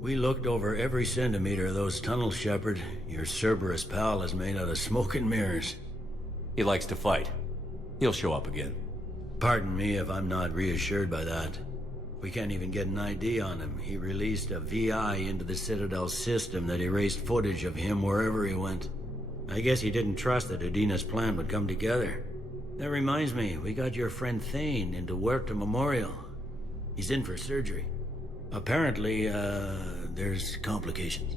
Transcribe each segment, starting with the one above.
We looked over every centimeter of those tunnels, Shepard. Your Cerberus pal is made out of smoke and mirrors. He likes to fight. He'll show up again. Pardon me if I'm not reassured by that. We can't even get an ID on him. He released a VI into the Citadel system that erased footage of him wherever he went. I guess he didn't trust that Udina's plan would come together. That reminds me, we got your friend Thane into Huerta Memorial. He's in for surgery. Apparently, there's complications.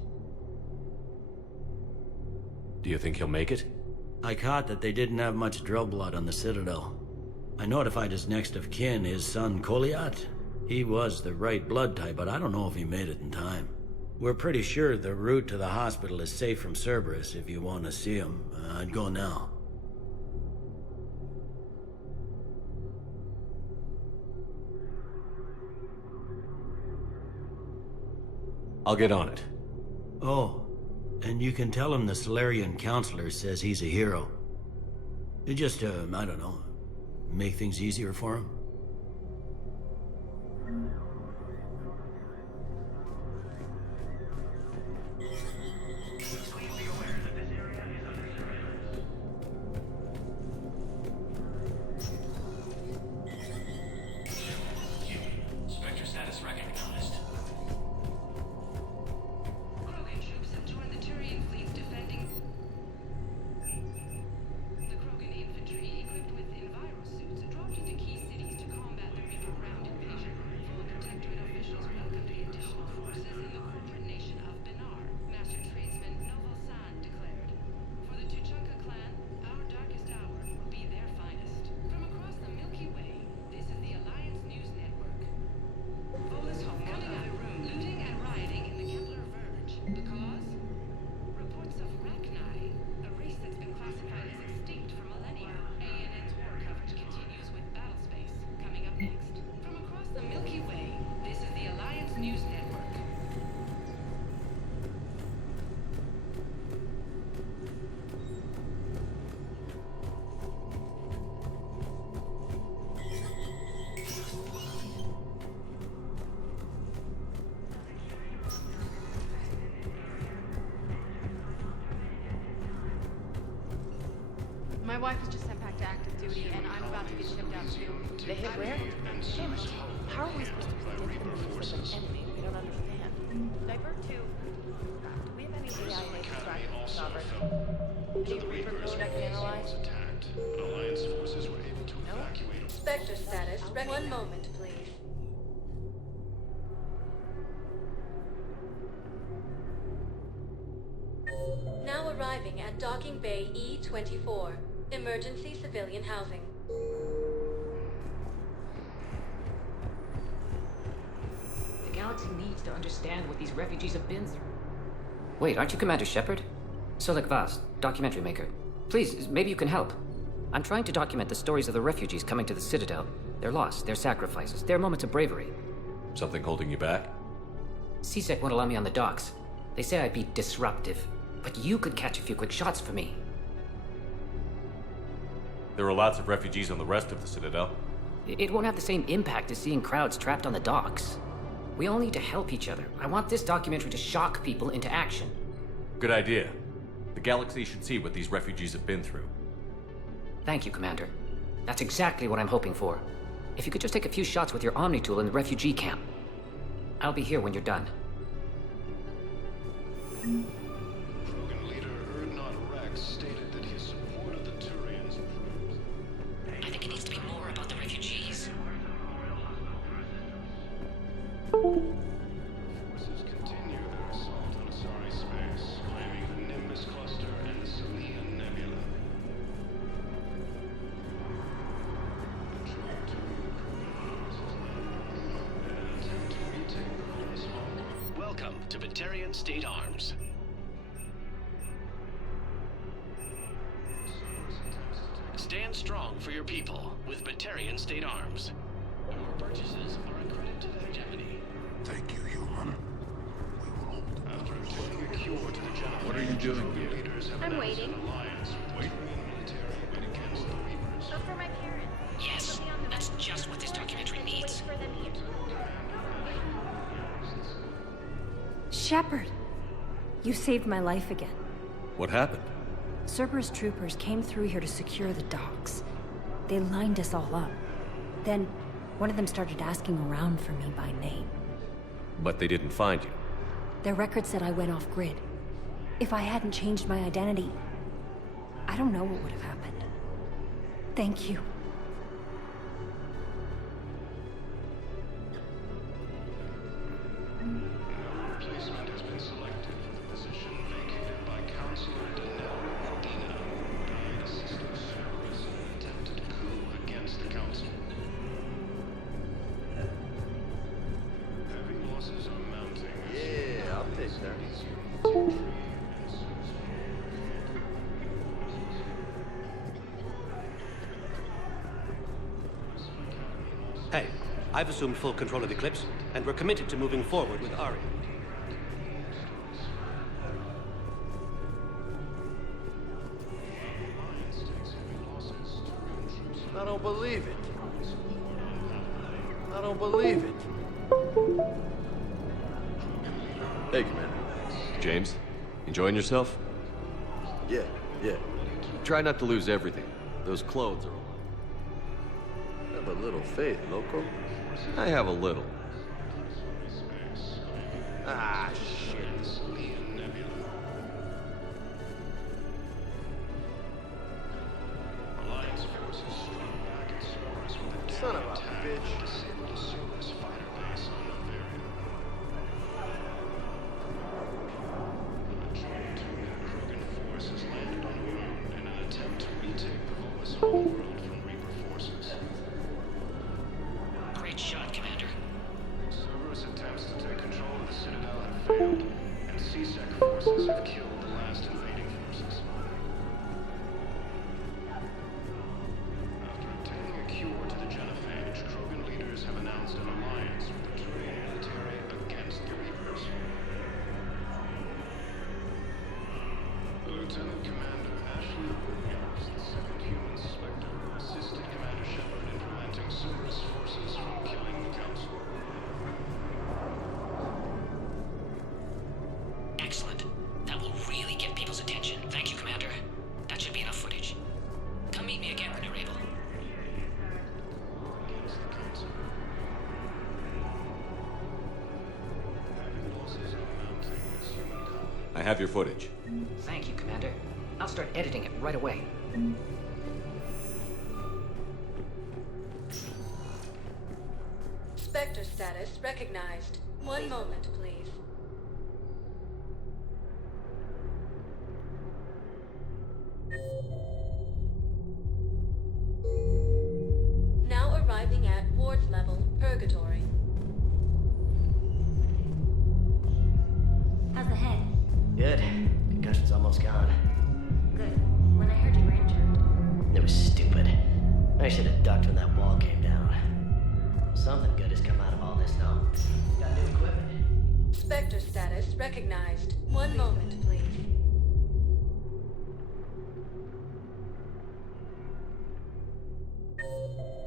Do you think he'll make it? I caught that they didn't have much drill blood on the Citadel. I notified his next of kin, his son Koliat. He was the right blood type, but I don't know if he made it in time. We're pretty sure the route to the hospital is safe from Cerberus. If you want to see him, I'd go now. I'll get on it. Oh, and you can tell him the Solarian counselor says he's a hero. It just, I don't know, make things easier for him. Spectre status recognized. Krogan troops have joined the Turian fleet defending. The Krogan infantry, equipped with envirosuits, dropped into key cities to combat the Reaper ground invasion. Full Protectorate officials welcomed the additional forces in the corporate nation of Benar, Master Tradesman Noval San declared. For the Tuchanka clan, our darkest hour will be their finest. From across the Milky Way, this is the Alliance News Network. Volus Home cutting out looting and rioting in the Kepler Verge. The cause? Reports of Rachni, a race that's been classified as extinct for millennia. ANN's war coverage continues with Battlespace, coming up next. From across the Milky Way, this is the Alliance News Network. My wife was just sent back to active duty, and I'm about to get shipped out too. They hit where? Damn it. How are we supposed to predict the moves of an enemy we don't understand? Divert to... Do we have any AI extractions, Sovereign? Any Reaper code I can analyze? Alliance forces were able to No? evacuate. Spectre status. One moment, please. Now arriving at Docking Bay E-24. Emergency civilian housing. The galaxy needs to understand what these refugees have been through. Wait, aren't you Commander Shepard? Solik Vast, documentary maker. Please, maybe you can help. I'm trying to document the stories of the refugees coming to the Citadel. Their loss, their sacrifices, their moments of bravery. Something holding you back? CSEC won't allow me on the docks. They say I'd be disruptive. But you could catch a few quick shots for me. There are lots of refugees on the rest of the Citadel. It won't have the same impact as seeing crowds trapped on the docks. We all need to help each other. I want this documentary to shock people into action. Good idea. The galaxy should see what these refugees have been through. Thank you, Commander. That's exactly what I'm hoping for. If you could just take a few shots with your Omni tool in the refugee camp. I'll be here when you're done. Krogan leader Erdnot Rex stated that his support of the Turians proves. I think it needs to be more about the refugees. Forces continue their assault on Asari space, claiming the Nimbus cluster and the Salian Nebula. The troop to Krogan forces and attempt to retake Volus Home. Welcome to Batarian State Arms. Stand strong for your people with Batarian State Arms. Your purchases are a credit to the hegemony. Thank you, human. We will hold. After obtaining a cure to the genotype, What are you doing Krogan here? leaders have I'm announced waiting. an alliance with the Turian military against the Reapers. Look for my parents. Yes, They'll be on the that's right. just what this documentary Just wait needs. for them here. Shepard! You saved my life again. What happened? Cerberus troopers came through here to secure the docks. They lined us all up. Then, one of them started asking around for me by name. But they didn't find you. Their record said I went off-grid. If I hadn't changed my identity, I don't know what would have happened. Thank you. Replacement has been selected for the position vacated by Counselor Danelle Medina, who died assisting Cerberus in an attempted coup against the Council. Heavy losses are mounting. Yeah, I'll take that. Hey, I've assumed full control of Eclipse, and we're committed to moving forward with Ari. I don't believe it. I don't believe it. Hey, Commander. James, enjoying yourself? Yeah. Try not to lose everything. Those clothes are... Have a little faith, loco. I have a little. Ah, shit. Alliance forces struck back at Cerberus with a Son of a attack bitch. that disabled a Cerberus fighter base on Noveria. A joint Krogan force has landed on the moon in an attempt to retake the Volus homeworld from Reaper forces. Great shot, Commander. Cerberus attempts to take control of the Citadel have failed, and CSEC forces have killed the last invading forces. After obtaining a cure to the genophage, Krogan leaders have announced an alliance with the Turian military against the Reapers. Lieutenant Commander Ashley Williams, the second human Spectre, assisted Commander Shepard in preventing Cerberus forces from killing the Council. Excellent. That will really get people's attention. Thank you, Commander. That should be enough footage. Come meet me again when you're able. Against the Council. Heavy losses are mounting as human colony. I have your footage. Thank you, Commander. I'll start editing it right away. Spectre status recognized. One moment, please. Now arriving at Ward's level, Purgatory. How's the head? Good. Concussion's almost gone. Good. When I heard you were injured. It was stupid. I should have ducked when that wall came down. Something good has come out of all this, though. Got new equipment. Spectre status recognized. One moment, please.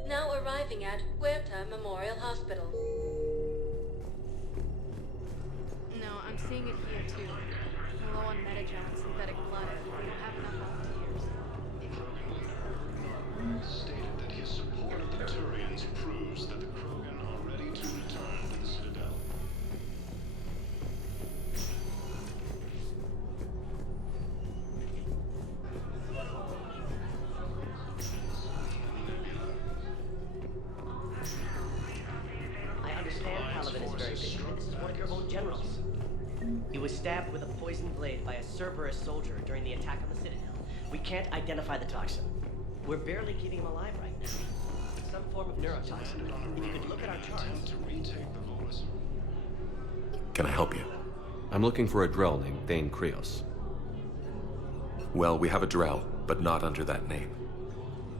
Now arriving at Huerta Memorial Hospital. No, I'm seeing it here too. We're low on Metagel and synthetic blood. We don't have enough volunteers. Stated that his support of the Turians proves that the Krogan are ready to return to the Citadel. I understand Paladin is very busy, but this is one of your own generals. He was stabbed with a poisoned blade by a Cerberus soldier during the attack on the Citadel. We can't identify the toxin. We're barely keeping him alive right now. Some form of neurotoxin. If you could look at our charts. To retake the Volus. Can I help you? I'm looking for a Drell named Thane Krios. Well, we have a Drell, but not under that name.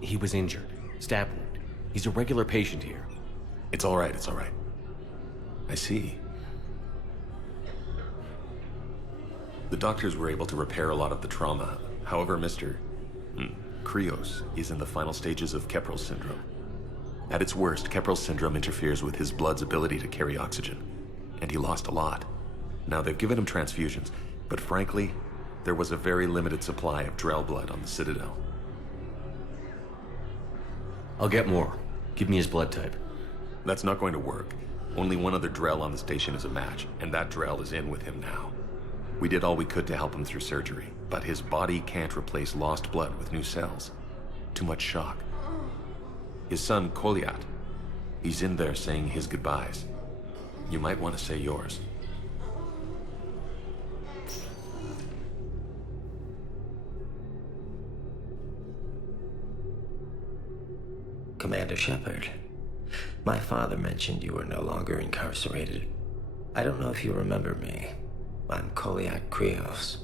He was injured. Stab wound. He's a regular patient here. It's all right, it's all right. I see. The doctors were able to repair a lot of the trauma. However, Mr. Krios is in the final stages of Keprel's syndrome. At its worst, Keprel's syndrome interferes with his blood's ability to carry oxygen, and he lost a lot. Now, they've given him transfusions, but frankly, there was a very limited supply of Drell blood on the Citadel. I'll get more. Give me his blood type. That's not going to work. Only one other Drell on the station is a match, and that Drell is in with him now. We did all we could to help him through surgery, but his body can't replace lost blood with new cells. Too much shock. His son, Kolyat, he's in there saying his goodbyes. You might want to say yours. Commander Shepard, my father mentioned you were no longer incarcerated. I don't know if you remember me. I'm Kolyat Krios.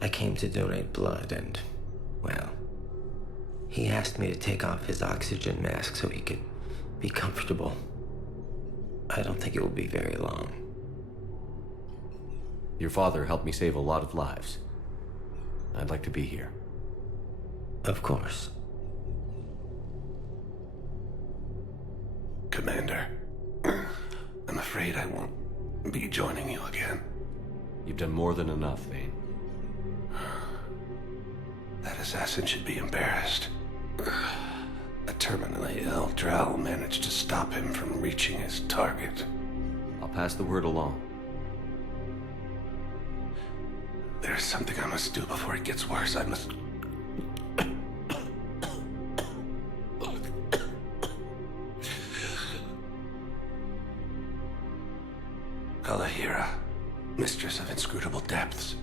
I came to donate blood and, well, he asked me to take off his oxygen mask so he could be comfortable. I don't think it will be very long. Your father helped me save a lot of lives. I'd like to be here. Of course. Commander, I'm afraid I won't be joining you again. You've done more than enough, Vane. That assassin should be embarrassed. A terminally ill Drell managed to stop him from reaching his target. I'll pass the word along. There's something I must do before it gets worse. I must... Kalahira, mistress of inscrutable depths,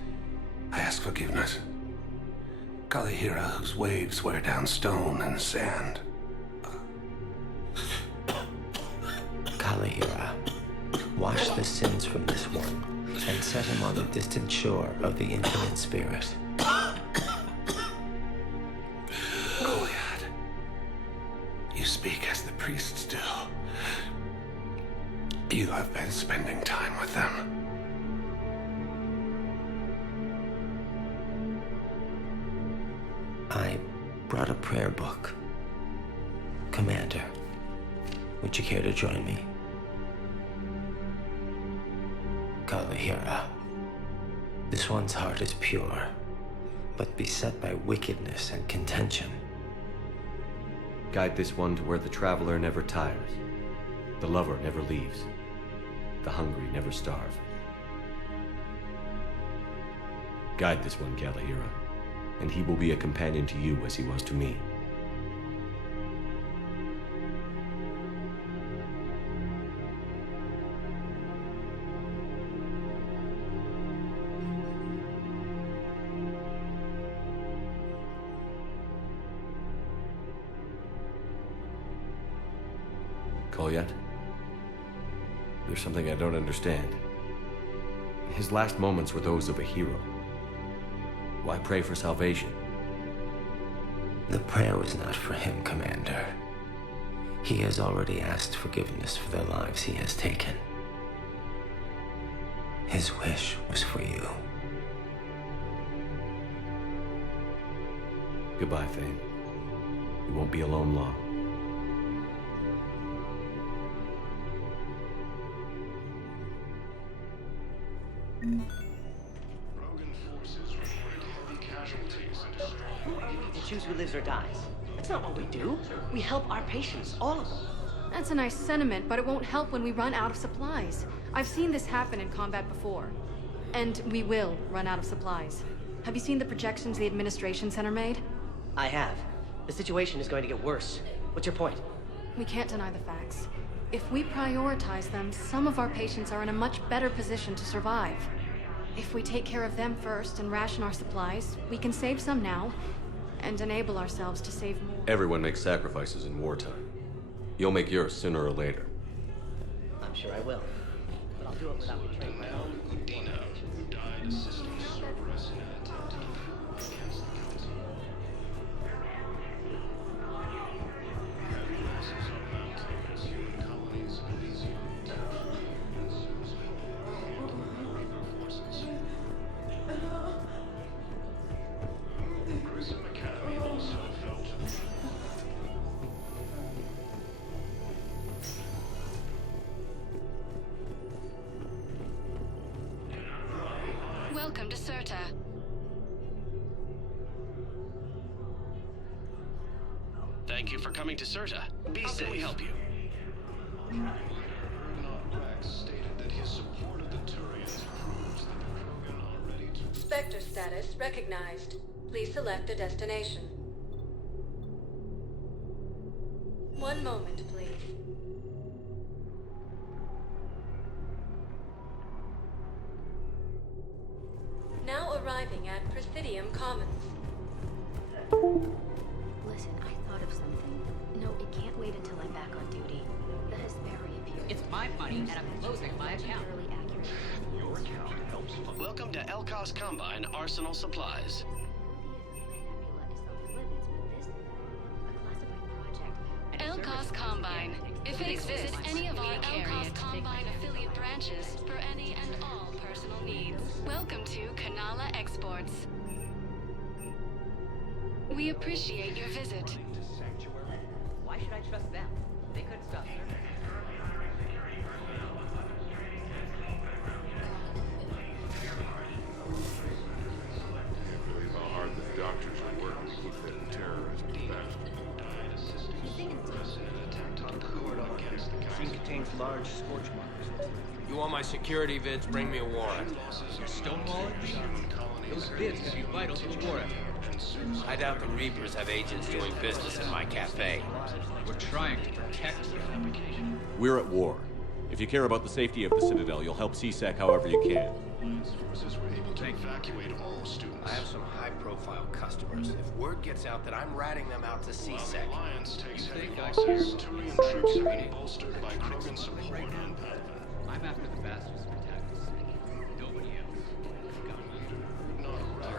I ask forgiveness. Kalahira, whose waves wear down stone and sand. Kalahira, wash the sins from this one and set him on the distant shore of the infinite spirit. Kolyat, you speak as the priests do. You have been spending time with them. I brought a prayer book. Commander, would you care to join me? Kalahira, this one's heart is pure, but beset by wickedness and contention. Guide this one to where the traveler never tires, the lover never leaves, the hungry never starve. Guide this one, Kalahira, and he will be a companion to you as he was to me. Kolyat? There's something I don't understand. His last moments were those of a hero. Why pray for salvation? The prayer was not for him, Commander. He has already asked forgiveness for the lives he has taken. His wish was for you. Goodbye, Thane. You won't be alone long. Rogan forces reported heavy casualties and destroyed. Who are we to choose who lives or dies? That's not what we do. We help our patients, all of them. That's a nice sentiment, but it won't help when we run out of supplies. I've seen this happen in combat before. And we will run out of supplies. Have you seen the projections the Administration Center made? I have. The situation is going to get worse. What's your point? We can't deny the facts. If we prioritize them, some of our patients are in a much better position to survive. If we take care of them first and ration our supplies, we can save some now, and enable ourselves to save more. Everyone makes sacrifices in wartime. You'll make yours sooner or later. I'm sure I will. But I'll do it without betraying my own. Udina, who died assisting Cerberus in an attempted coup against the Council. Heavy losses are mounting as human colonies in Elysium ensues forces. Grissom Academy also felt Welcome to CERTA. Thank you for coming to CERTA. Be safe. How can we help you? Stated that his support of the Turians proves that the Krogan are ready to... Spectre status recognized. Please select a destination. 1 moment, please. Now arriving at Presidium Commons. Listen, I thought of something. No, it can't wait until I'm back on duty. The Hesperia appears. It's my money, and I'm closing my account. Your account helps. Welcome to Elkos Combine Arsenal Supplies. Elkos Combine. If it exists, any of our Elkos Combine affiliate branches for any and all personal needs. Welcome to Kanala Exports. We appreciate your visit. Why should I trust them? They couldn't stop service. Can't believe how hard the doctors are working to keep that terrorist back. Scene contains large scorch marks. You want my security vids? Bring me a warrant. You're stonewalling? Those vids could be vital to the war effort. I doubt the Reapers have agents doing business in my cafe. We're trying to protect you. We're at war. If you care about the safety of the Citadel, you'll help CSEC however you can. Forces were able to evacuate all students. I have some high-profile customers. If word gets out that I'm ratting them out to CSEC... Alliance takes heavy losses. Turian troops have been bolstered by Krogan support on Palaven. I'm after the bastards who attacked the city. Nobody else.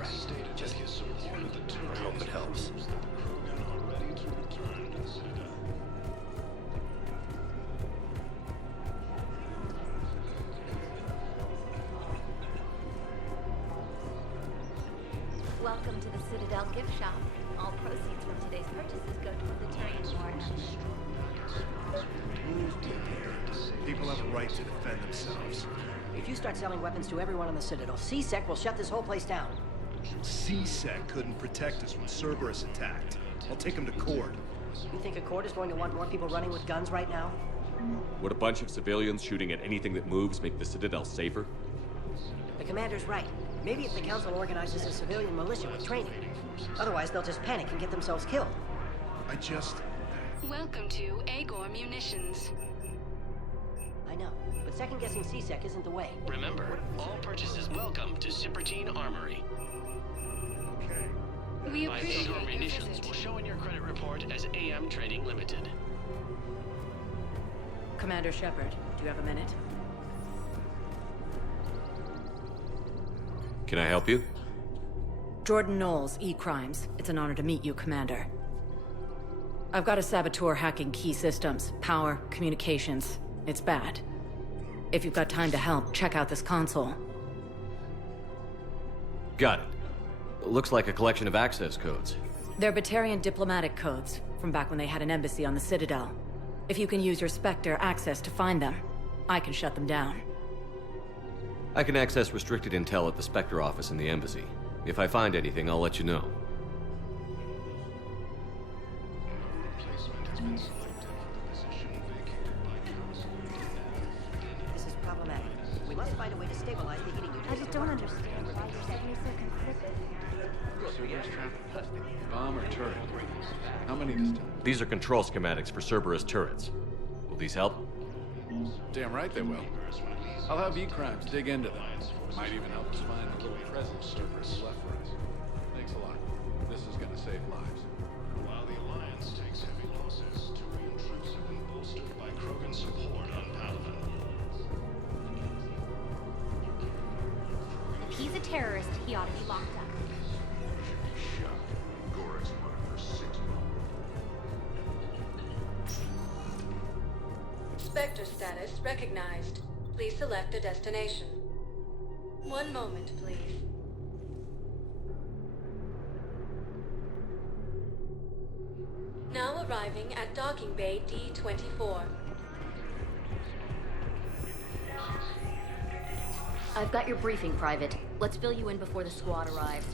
Stated just his support of the Turians. I hope it helps. The Krogan are ready to return to the Citadel. Welcome to the Citadel gift shop. All proceeds from today's purchases go toward the Turian war effort. People have a right to defend themselves. If you start selling weapons to everyone on the Citadel, CSEC will shut this whole place down. CSEC couldn't protect us when Cerberus attacked. I'll take them to court. You think a court is going to want more people running with guns right now? Would a bunch of civilians shooting at anything that moves make the Citadel safer? The commander's right. Maybe if the Council organizes a civilian militia with training. Otherwise, they'll just panic and get themselves killed. Welcome to Agor Munitions. I know, but second-guessing CSEC isn't the way. Remember, all purchases welcome to Cipertine Armory. We My appreciate Agor your Munitions visit. will show in your credit report as AM Trading Limited. Commander Shepard, do you have a minute? Can I help you? Jordan Knowles, E-Crimes. It's an honor to meet you, Commander. I've got a saboteur hacking key systems, power, communications. It's bad. If you've got time to help, check out this console. Got it. Looks like a collection of access codes. They're Batarian diplomatic codes, from back when they had an embassy on the Citadel. If you can use your Spectre access to find them, I can shut them down. I can access restricted intel at the Spectre office in the embassy. If I find anything, I'll let you know. Replacement has been selected for the position vacated by Council. This is problematic. We must find a way to stabilize the heating unit. I just don't understand why you're suddenly so conflicted. Bomb or turret? How many this time? These are control schematics for Cerberus turrets. Will these help? Damn right they will. I'll have E-Crimes dig into them. Might even help us find the little present Cerberus left for us. Thanks a lot. This is gonna save lives. While the Alliance takes heavy losses, Turian troops have been bolstered by Krogan support on Palaven. If he's a terrorist, he ought to be locked up. Gorex wanted for 6 months. Spectre status recognized. Please select a destination. 1 moment, please. Now arriving at Docking Bay D-24. I've got your briefing, Private. Let's fill you in before the squad arrive.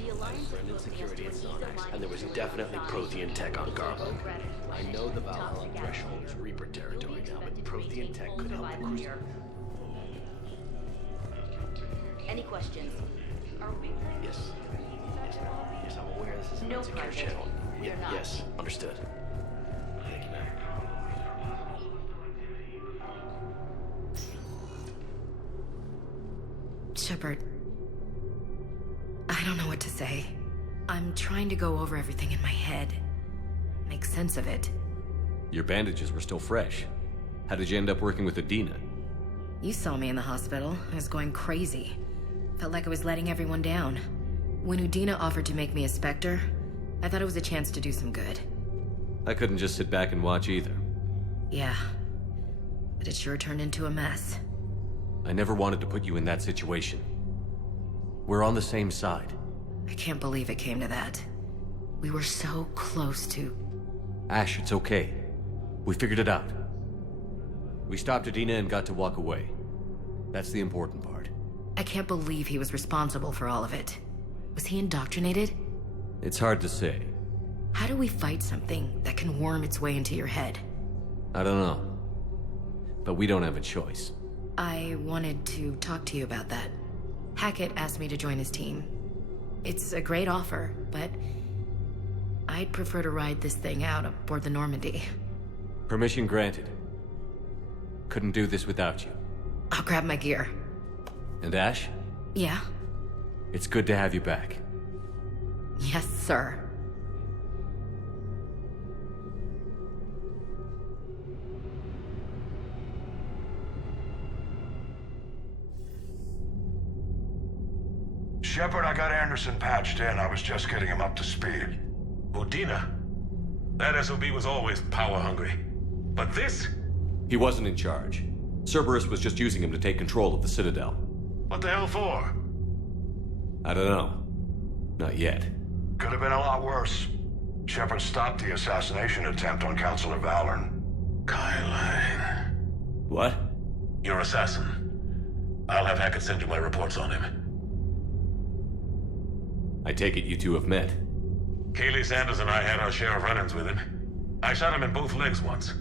The Alliance Friend in security at Sonax, and there was definitely Prothean tech on Garbo. I know the Valhalla threshold is Reaper territory now, but Prothean tech could help the cruiser. Any questions? Yes. Yes, I'm aware this is a No, secure Private. channel. We're not. Yes, understood. Thank you, ma'am. Shepard, I don't know what to say. I'm trying to go over everything in my head. Make sense of it. Your bandages were still fresh. How did you end up working with Adina? You saw me in the hospital. I was going crazy. Felt like I was letting everyone down. When Udina offered to make me a Spectre, I thought it was a chance to do some good. I couldn't just sit back and watch either. Yeah. But it sure turned into a mess. I never wanted to put you in that situation. We're on the same side. I can't believe it came to that. We were so close to... Ash, it's okay. We figured it out. We stopped Adina and got to walk away. That's the important part. I can't believe he was responsible for all of it. Was he indoctrinated? It's hard to say. How do we fight something that can worm its way into your head? I don't know. But we don't have a choice. I wanted to talk to you about that. Hackett asked me to join his team. It's a great offer, but I'd prefer to ride this thing out aboard the Normandy. Permission granted. Couldn't do this without you. I'll grab my gear. And Ash? Yeah? It's good to have you back. Yes, sir. Shepard, I got Anderson patched in. I was just getting him up to speed. Udina? That SOB was always power-hungry. But this? He wasn't in charge. Cerberus was just using him to take control of the Citadel. What the hell for? I don't know. Not yet. Could have been a lot worse. Shepard stopped the assassination attempt on Councilor Valorn. Kyle. What? Your assassin. I'll have Hackett send you my reports on him. I take it you two have met. Kaylee Sanders and I had our share of run-ins with him. I shot him in both legs once.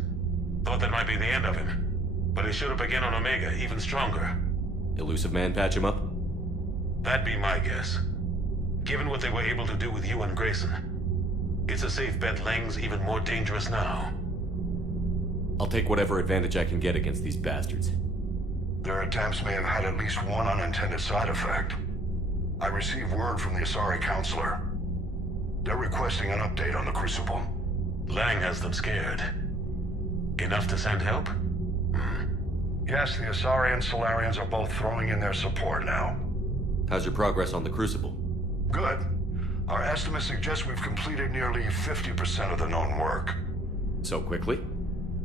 Thought that might be the end of him. But he showed up again on Omega, even stronger. Elusive Man patch him up? That'd be my guess. Given what they were able to do with you and Grayson. It's a safe bet Lang's even more dangerous now. I'll take whatever advantage I can get against these bastards. Their attempts may have had at least one unintended side effect. I received word from the Asari Councilor. They're requesting an update on the Crucible. Lang has them scared. Enough to send help? Yes, the Asari and Solarians are both throwing in their support now. How's your progress on the Crucible? Good. Our estimates suggest we've completed nearly 50% of the known work. So quickly?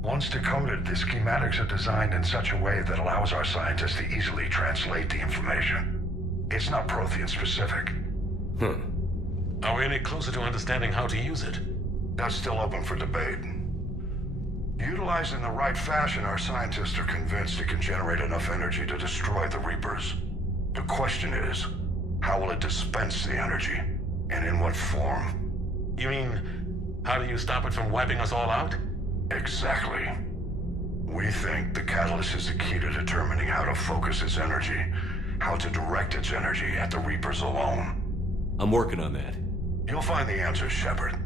Once decoded, the schematics are designed in such a way that allows our scientists to easily translate the information. It's not Prothean specific. Are we any closer to understanding how to use it? That's still open for debate. Utilized in the right fashion, our scientists are convinced it can generate enough energy to destroy the Reapers. The question is, how will it dispense the energy? And in what form? You mean, how do you stop it from wiping us all out? Exactly. We think the catalyst is the key to determining how to focus its energy, how to direct its energy at the Reapers alone. I'm working on that. You'll find the answers, Shepard.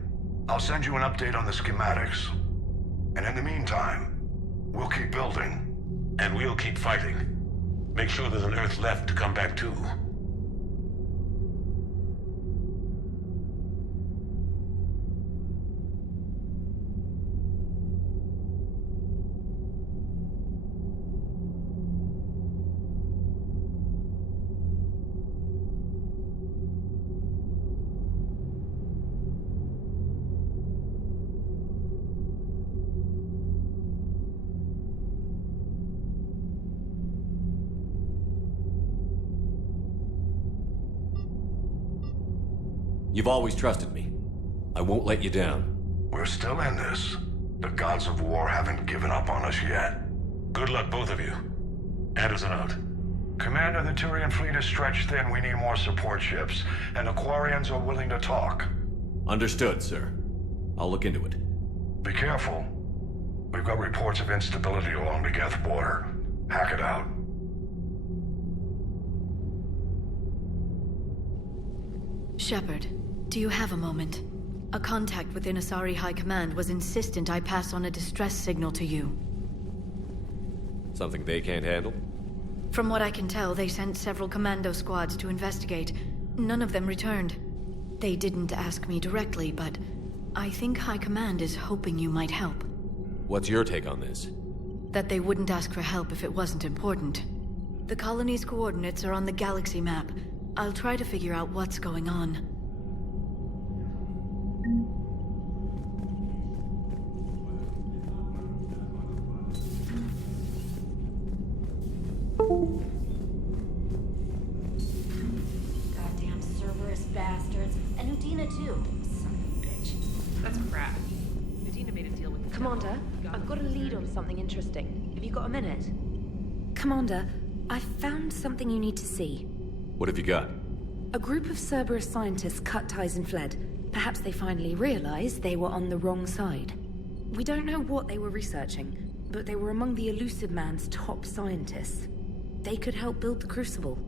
I'll send you an update on the schematics. And in the meantime, we'll keep building. And we'll keep fighting. Make sure there's an Earth left to come back to. You've always trusted me. I won't let you down. We're still in this. The gods of war haven't given up on us yet. Good luck, both of you. Anderson out. Commander, the Turian fleet is stretched thin. We need more support ships, and Aquarians are willing to talk. Understood, sir. I'll look into it. Be careful. We've got reports of instability along the Geth border. Hack it out. Shepard, do you have a moment? A contact within Asari High Command was insistent I pass on a distress signal to you. Something they can't handle? From what I can tell, they sent several commando squads to investigate. None of them returned. They didn't ask me directly, but I think High Command is hoping you might help. What's your take on this? That they wouldn't ask for help if it wasn't important. The colony's coordinates are on the galaxy map. I'll try to figure out what's going on. Goddamn Cerberus bastards. And Udina too. Son of a bitch. That's crap. Udina made a deal with the Commander, I've got a lead on something interesting. Have you got a minute? Commander, I've found something you need to see. What have you got? A group of Cerberus scientists cut ties and fled. Perhaps they finally realized they were on the wrong side. We don't know what they were researching, but they were among the Elusive Man's top scientists. They could help build the Crucible.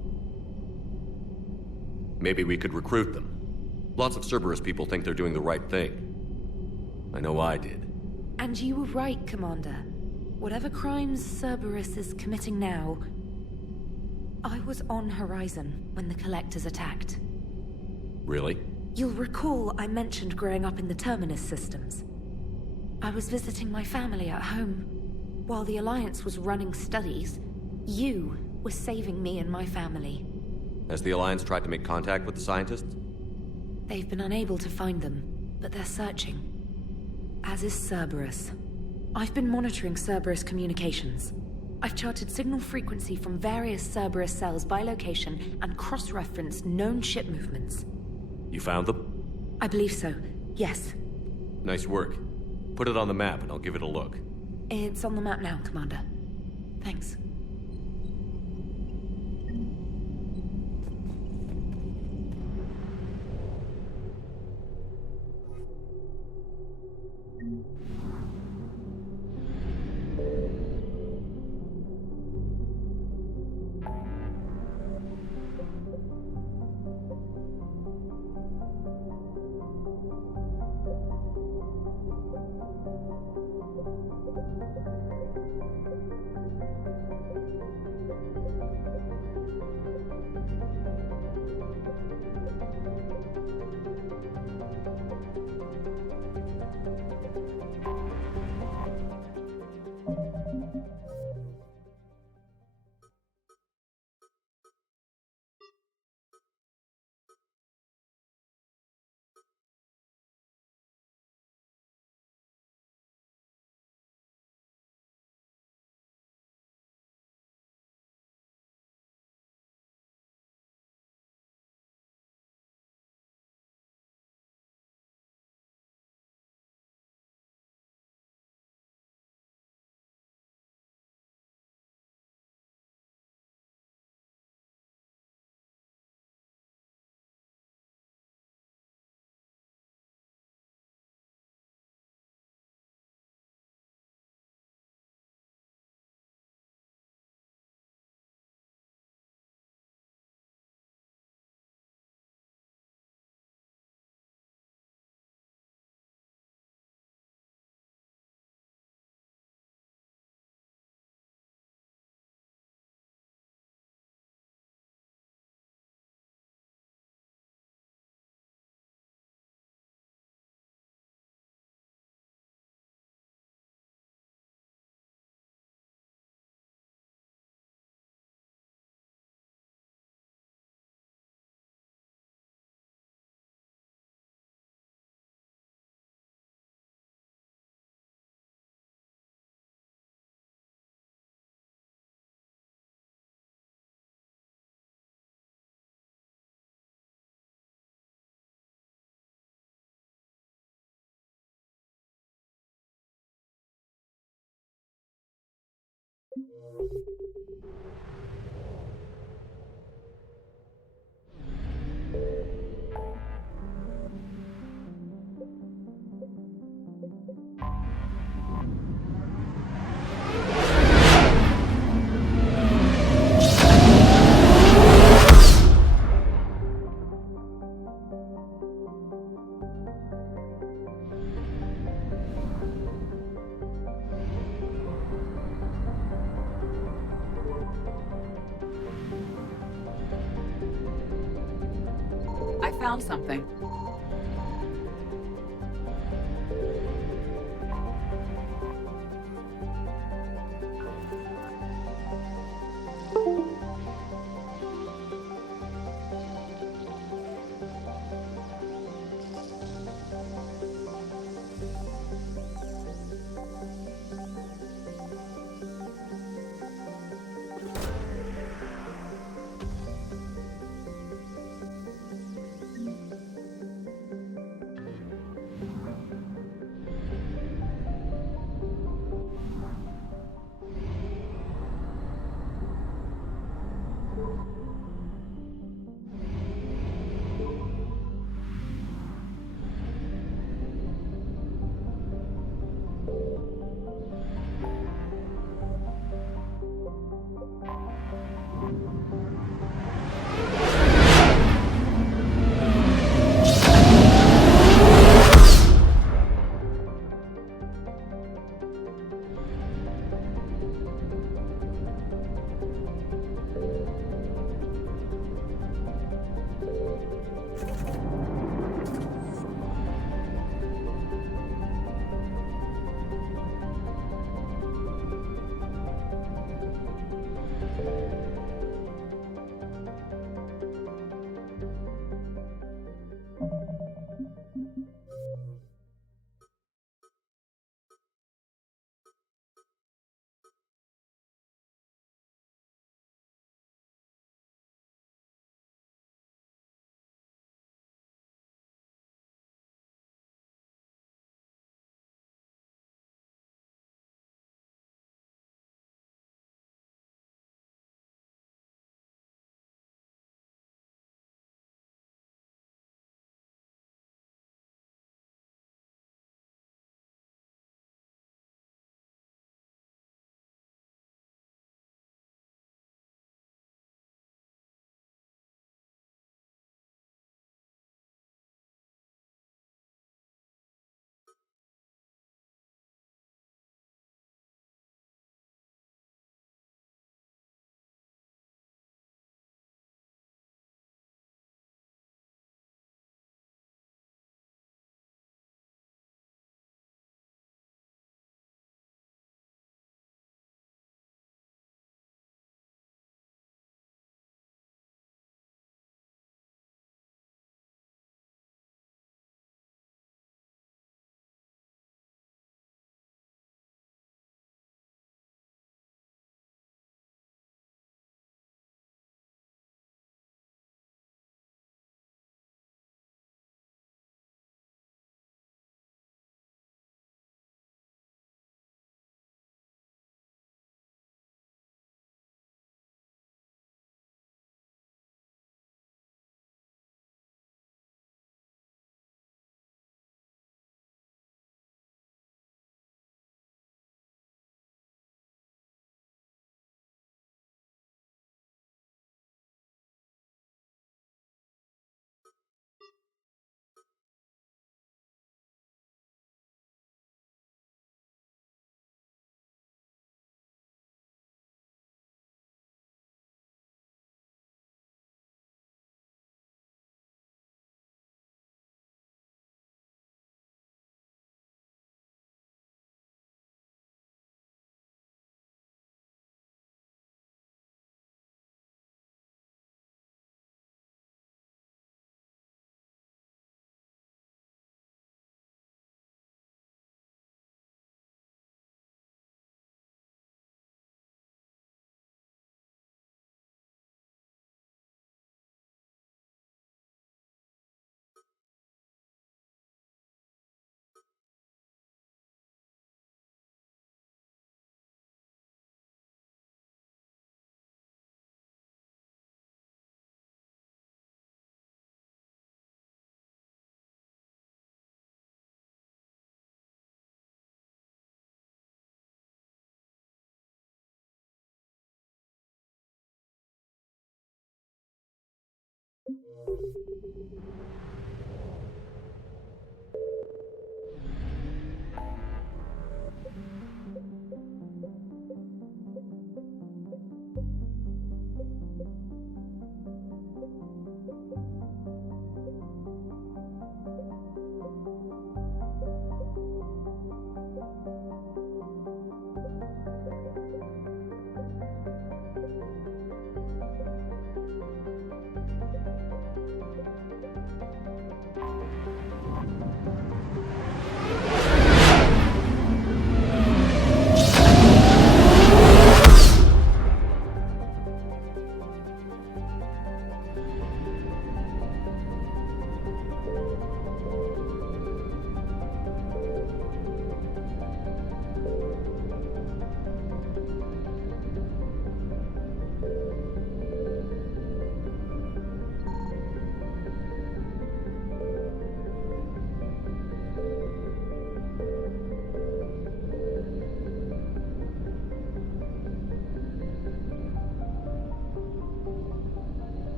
Maybe we could recruit them. Lots of Cerberus people think they're doing the right thing. I know I did. And you were right, Commander. Whatever crimes Cerberus is committing now, I was on Horizon when the Collectors attacked. Really? You'll recall I mentioned growing up in the Terminus systems. I was visiting my family at home. While the Alliance was running studies, you were saving me and my family. Has the Alliance tried to make contact with the scientists? They've been unable to find them, but they're searching. As is Cerberus. I've been monitoring Cerberus communications. I've charted signal frequency from various Cerberus cells by location and cross-referenced known ship movements. You found them? I believe so, yes. Nice work. Put it on the map and I'll give it a look. It's on the map now, Commander. Thanks. found something.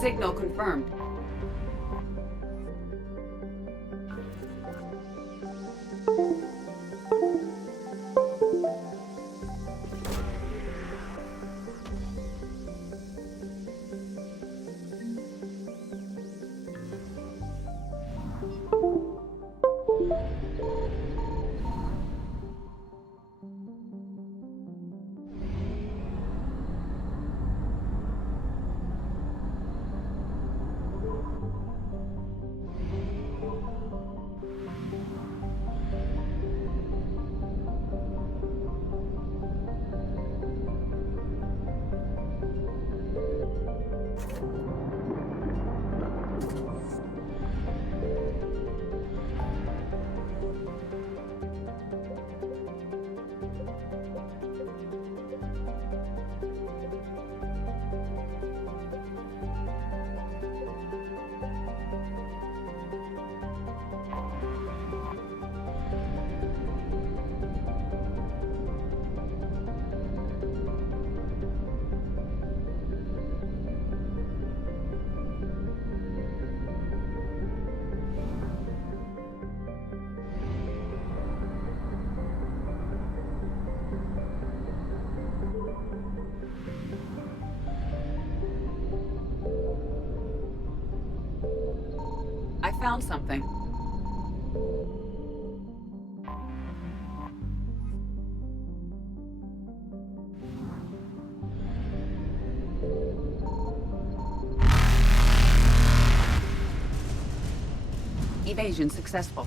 Signal confirmed. I found something. Evasion successful.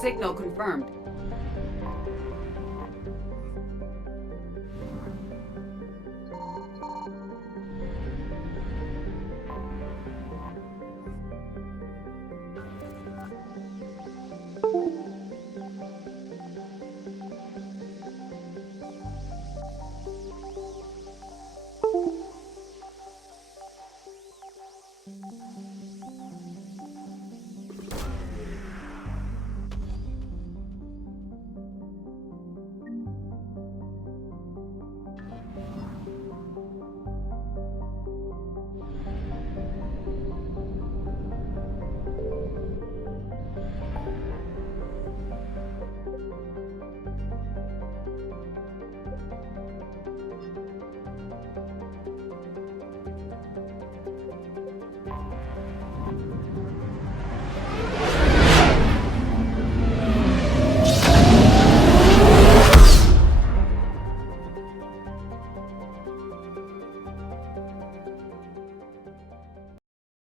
Signal confirmed.